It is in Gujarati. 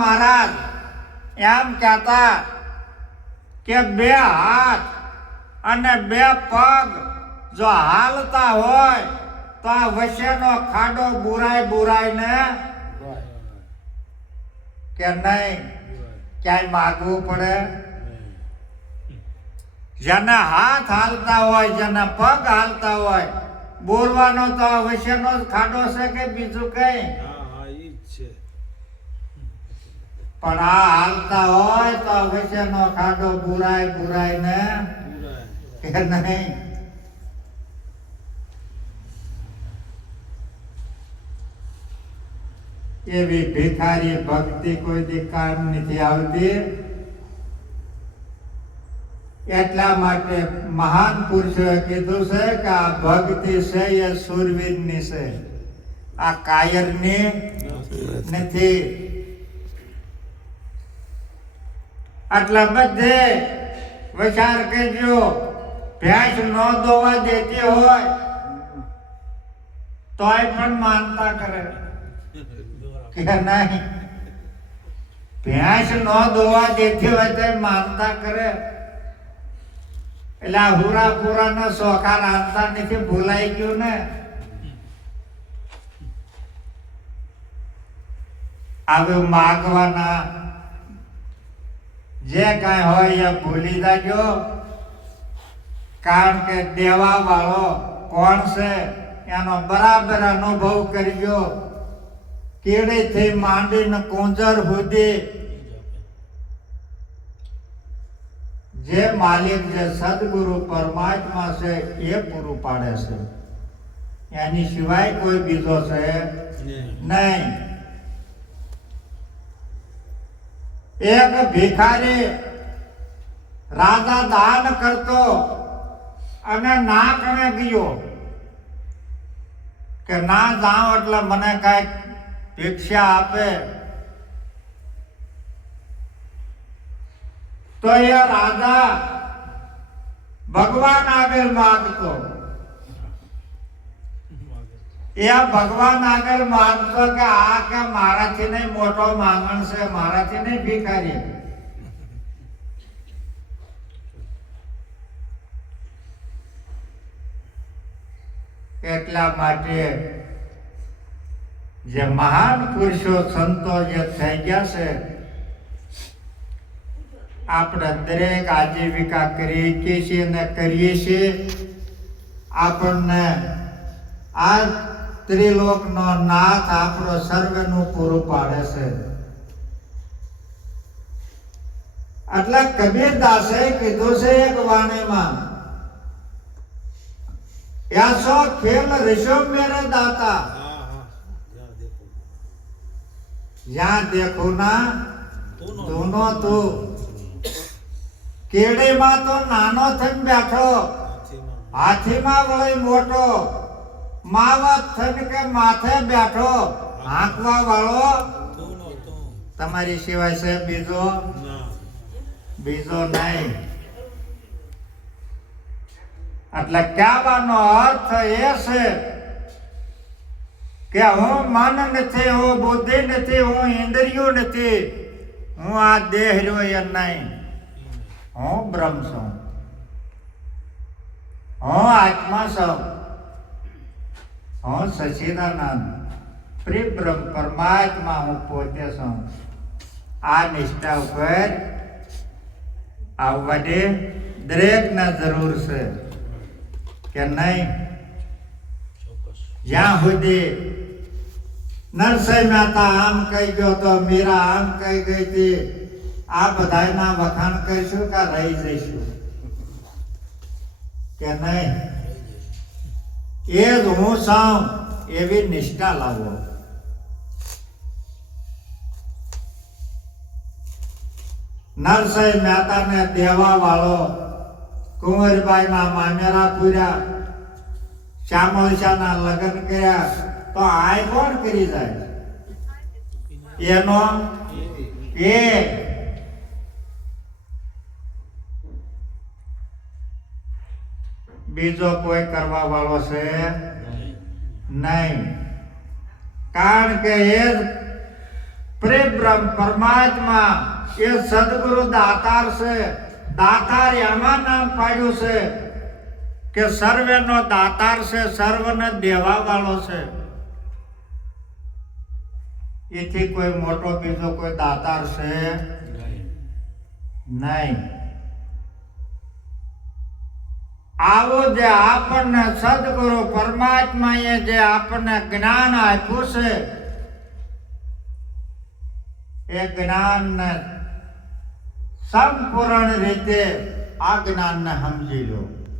મહારાજ એમ કહેતા કે બે હાથ અને બે પગ જો હાલતા હોય તો આ વચ્ચેનો ખાડો બુરાય ને કે નહીં ક્યાંય માગવું પડે. જેને હાથ હાલતા હોય જેને પગ હાલતા હોય બોરવાનો તો વચ્ચેનો જ ખાડો છે કે બીજું કઈ? પણ આ હાલતા હોય તો વચ્ચેનો ખાડો બુરાય ને કે નહીં. એવી ભિખારી ભક્તિ કોઈ દી કામ નથી આવતી. એટલા માટે મહાન પુરુષોએ કીધું છે કે આ ભક્તિ છે એ શૂરવીરની છે, આ કાયરની નથી. એટલે બધે વિચાર કરજો, ભેંસ ન દોવા દેતી હોય તોય પણ માનતા કરે કે નહીં. ભેંસ ન દોવા દેતી હોય તો માનતા કરે. એટલે આ હુરાપુરા ના સોખા રાંધતા નથી, ભૂલાઈ ગયું ને. હવે માગવાના જે કઈ હોય એ ભૂલી જાજો, કારણ કે દેવા વાળો કોણ છે એનો બરાબર અનુભવ કરજો. કેળીથી માંડીને કુંજર સુધી જે માલિક જે સદગુરુ પરમાત્મા છે એ પૂરું પાડે છે, એની સિવાય કોઈ બીજો છે નહીં. એક ભિખારી રાજા દાન કરતો અને ના કણે ગયો કે ના જાઉં એટલે મને કઈક ભિક્ષા આપે. તો એ રાજા ભગવાન આગળ માગતો, એ ભગવાન આગળ માગતો કે આ કે મારાથી નહીં મોટો માંગણ છે, મારાથી નહીં ભિખારી. એટલા માટે જે મહાન પુરુષો સંતો જે થઈ ગયા છે, આપણે દરેક આજીવિકા કરીએ છીએ ને કરીએ છીએ. આપણને આ ત્રિલોકનો નાથ આપણો સર્વનું પૂરું પાડે છે. એટલે કબીરદાસે કીધું છે એક વાણીમાં, ऐसो खेल ऋषो मेरे दाता, जहाँ देखो ना दोनों तो केड़े में तो नानो थन बैठो, हाथी में वही मोटो, मावत थन के माथे बैठो, हांकवा वालो तमारी सिवाय से बीजो नहीं. એટલે કહેવાનો અર્થ એ છે કે હું મન નથી, હું બુદ્ધિ નથી, હું ઇન્દ્રિયો નથી, હું આ દેહ રહ્યો એ નહીં, હું બ્રહ્મ છું, હું આત્મા છું, હું સચ્ચિદાનંદ પરિબ્રહ્મ પરમાત્મા હું પોતે છું. આ નિષ્ઠા ઉપર આવવાની દરેકને જરૂર છે કે નહીં. જ્યાં સુધી નરસિંહ મહેતા આમ કહી ગયો તો મીરા આમ કહી ગઈ હતી, આ બધાના વખાણ કરીશું કે રહી જઈશું કે નહીં. એ જ હું છું એવી નિષ્ઠા લાવો. નરસિંહ મહેતાને દેવા વાળો કુંવરબાઈ ના મામેરા પૂર્યા, શ્યામળશાના લગ્ન કર્યા, તો આ કોણ કરી જાય? એનો એ બીજો કોઈ કરવા વાળો છે નહીં. કારણ કે એ પ્રેબ્રહ્મ પરમાત્મા એ સદગુરુ દાતાર છે. દાતાર એમાં નામ પાડ્યું છે કે સર્વેનો દાતાર છે, સર્વને દેવા વાળો છે. એથી કોઈ મોટો બીજો કોઈ દાતાર છે નહીં. આવો જે આપણને સદગુરુ પરમાત્માએ જે આપણને જ્ઞાન આપ્યું છે એ જ્ઞાનને સંપૂર્ણ રીતે આ જ્ઞાનને સમજી લો.